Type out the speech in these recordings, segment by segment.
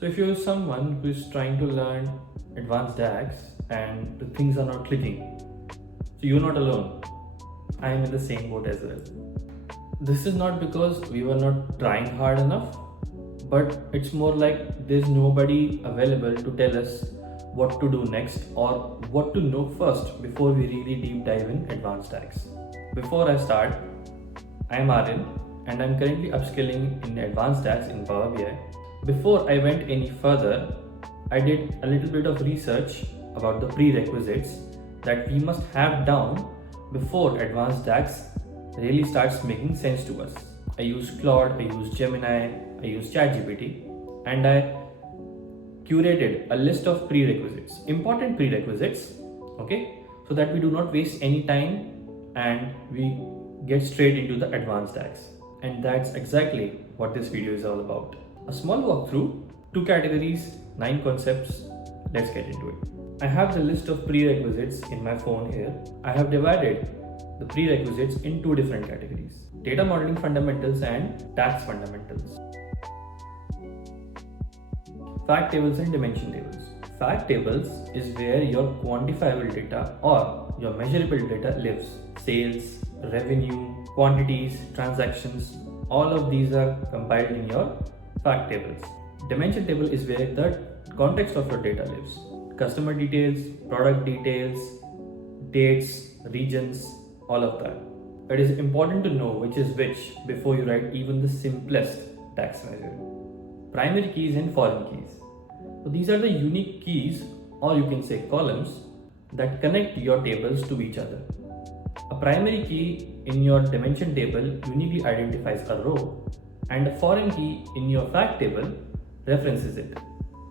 So if you're someone who is trying to learn Advanced DAX and the things are not clicking, so you're not alone. I am in the same boat as well. This is not because we were not trying hard enough, but it's more like there's nobody available to tell us what to do next or what to know first before we really deep dive in Advanced DAX. Before I start, I'm Aryan and I'm currently upskilling in Advanced DAX in Power BI. Before I went any further, I did a little bit of research about the prerequisites that we must have down before Advanced DAX really starts making sense to us. I used Claude, I used Gemini, I used ChatGPT, and I curated a list of prerequisites, important prerequisites, okay, so that we do not waste any time and we get straight into the Advanced DAX. And that's exactly what this video is all about. A small walkthrough, 2 categories, 9 concepts. Let's get into it. I have the list of prerequisites in my phone here. I have divided the prerequisites in 2 different categories: Data Modeling Fundamentals and DAX Fundamentals. Fact tables and dimension tables. Fact tables is where your quantifiable data or your measurable data lives. Sales, revenue, quantities, transactions, all of these are compiled in your fact tables. Dimension table is where the context of your data lives. Customer details, product details, dates, regions, all of that. It is important to know which is which before you write even the simplest DAX measure. Primary keys and foreign keys. So these are the unique keys, or you can say columns, that connect your tables to each other. A primary key in your dimension table uniquely identifies a row, and a foreign key in your fact table references it.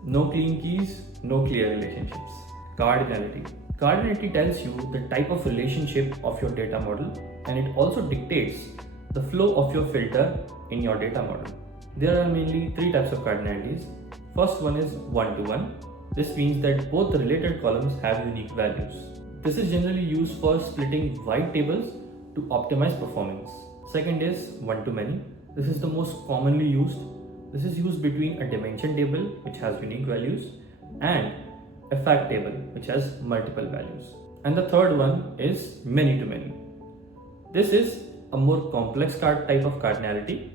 No clean keys, no clear relationships. Cardinality. Cardinality tells you the type of relationship of your data model, and it also dictates the flow of your filter in your data model. There are mainly 3 types of cardinalities. First one is 1-to-1. This means that both the related columns have unique values. This is generally used for splitting wide tables to optimize performance. Second is 1-to-many. This is the most commonly used. This is used between a dimension table, which has unique values, and a fact table, which has multiple values. And the third one is many-to-many. This is a more complex type of cardinality.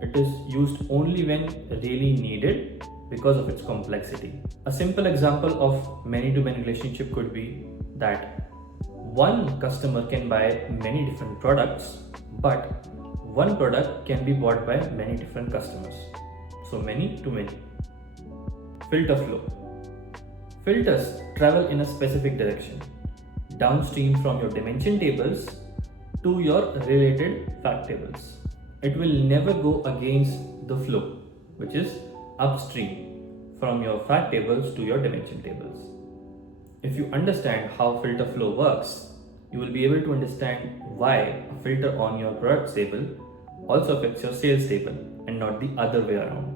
It is used only when really needed because of its complexity. A simple example of many-to-many relationship could be that one customer can buy many different products, but one product can be bought by many different customers. So many-to-many. Filter flow. Filters travel in a specific direction, downstream from your dimension tables to your related fact tables. It will never go against the flow, which is upstream from your fact tables to your dimension tables. If you understand how filter flow works, you will be able to understand why a filter on your products table also affects your sales table and not the other way around.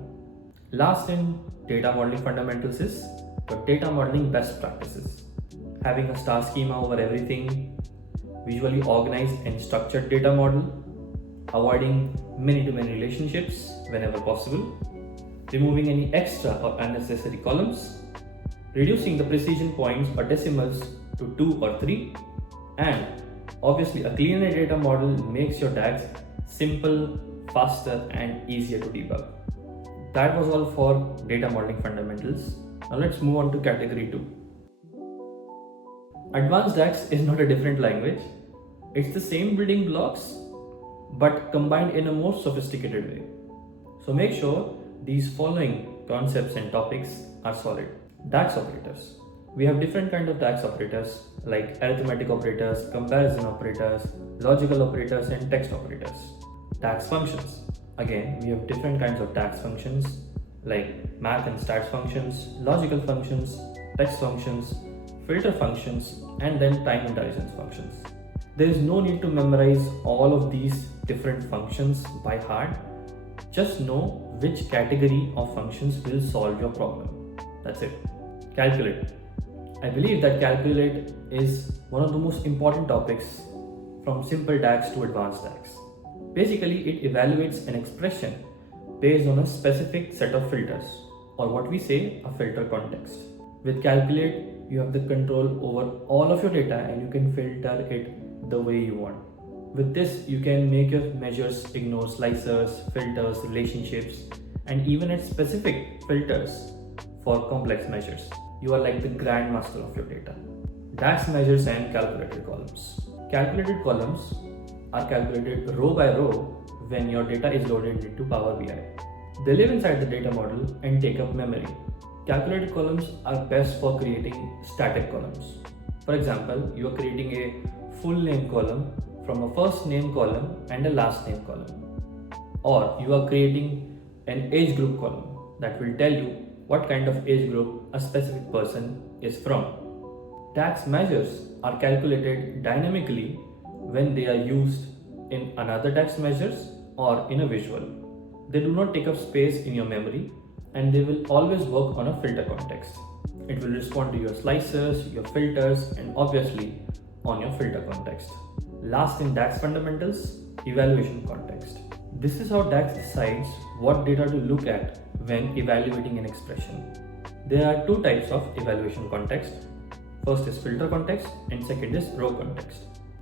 Last in data modeling fundamentals is your data modeling best practices. Having a star schema over everything, visually organized and structured data model, avoiding many-to-many relationships whenever possible, removing any extra or unnecessary columns, reducing the precision points or decimals to 2 or 3, and obviously a cleaner data model makes your DAX simple, faster and easier to debug. That was all for data modeling fundamentals. Now let's move on to category 2. Advanced DAX is not a different language. It's the same building blocks but combined in a more sophisticated way. So make sure these following concepts and topics are solid. DAX operators. We have different kinds of DAX operators like arithmetic operators, comparison operators, logical operators and text operators. DAX functions. Again, we have different kinds of DAX functions like math and stats functions, logical functions, text functions, filter functions, and then time intelligence functions. There is no need to memorize all of these different functions by heart. Just know which category of functions will solve your problem. That's it. Calculate. I believe that calculate is one of the most important topics from simple DAX to advanced DAX. Basically, it evaluates an expression based on a specific set of filters or what we say a filter context. With calculate, you have the control over all of your data and you can filter it the way you want. With this, you can make your measures ignore slicers, filters, relationships, and even add specific filters for complex measures. You are like the grandmaster of your data. DAX measures and calculated columns. Calculated columns are calculated row by row when your data is loaded into Power BI. They live inside the data model and take up memory. Calculated columns are best for creating static columns. For example, you are creating a full name column from a first name column and a last name column. Or you are creating an age group column that will tell you what kind of age group a specific person is from. DAX measures are calculated dynamically when they are used in another DAX measures or in a visual. They do not take up space in your memory and they will always work on a filter context. It will respond to your slicers, your filters, and obviously on your filter context. Last in DAX Fundamentals, evaluation context. This is how DAX decides what data to look at when evaluating an expression. There are two types of evaluation context. First is filter context and second is row context.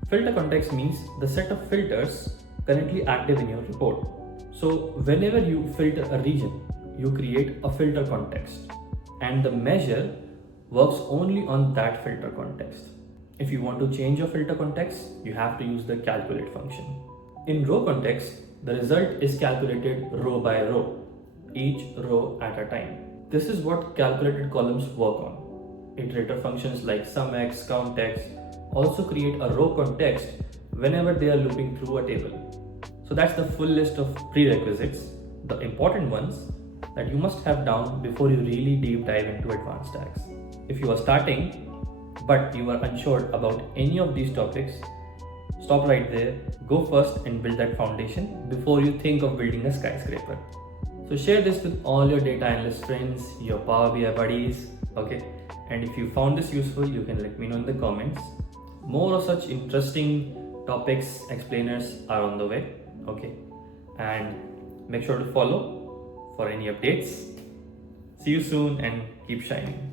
Filter context means the set of filters currently active in your report. So whenever you filter a region, you create a filter context and the measure works only on that filter context. If you want to change your filter context, you have to use the calculate function. In row context, the result is calculated row by row, each row at a time. This is what calculated columns work on. Iterator functions like sumX, countX also create a row context whenever they are looping through a table. So that's the full list of prerequisites, the important ones that you must have down before you really deep dive into Advanced DAX. If you are starting but you are unsure about any of these topics, stop right there, go first and build that foundation before you think of building a skyscraper. So share this with all your data analyst friends, your Power BI buddies, okay? And if you found this useful, you can let me know in the comments. More of such interesting topics, explainers are on the way, okay? And make sure to follow for any updates. See you soon and keep shining.